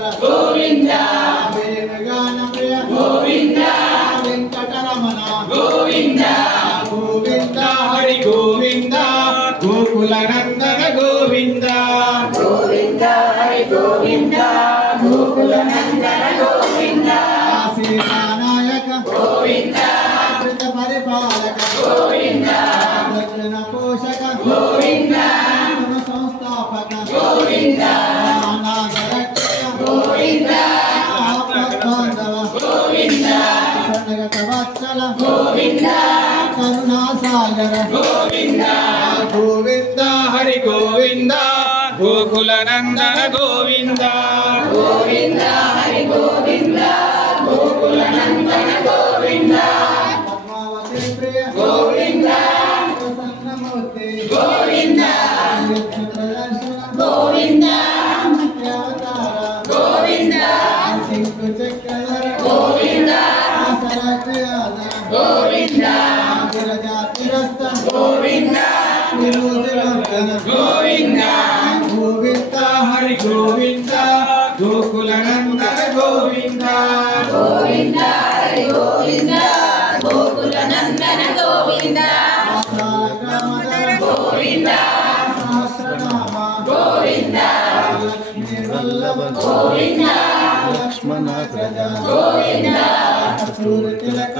శంకర గోవింద వేణుగాన ప్రియ గోవింద వెంకటరమణ గోవింద గోవింద హరి గోవింద గోకుల నందన గోవింద గోవింద హరి గోవింద గోకుల నందన గోవింద సీతానాయక గోవింద శ్రిత పరిపాలక గోవింద దక్షిణ పోషక గోవింద సంస్థాపక గోవింద నాగరక్షక గోవింద ఆపద్బాంధవ గోవింద శరణగత వత్సల గోవింద కరుణాసాగర గోవింద గోవింద హరి గోవింద గోకుల నందన గోవింద గోవింద హరి గోవింద గోకుల నందన గోవింద పద్మావతి ప్రియ గోవింద ప్రసన్నమూర్తి గోవింద నిత్య ప్రదర్శన గోవింద నిత్యావతార గోవింద శంకు చక్రధర గోవింద సరక్రియాద గోవింద గిరజాతిరస్త గోవింద విరోధివర్ధన గోవింద గోవింద హరి గోవింద గోకుల నందన గోవింద గోవింద హరి గోవింద గోకుల నందన గోవింద గోవింద సహస్రనామ గోవింద లక్ష్మీ వల్లభ గోవింద లక్ష్మణ ప్రజా గోవింద తిలక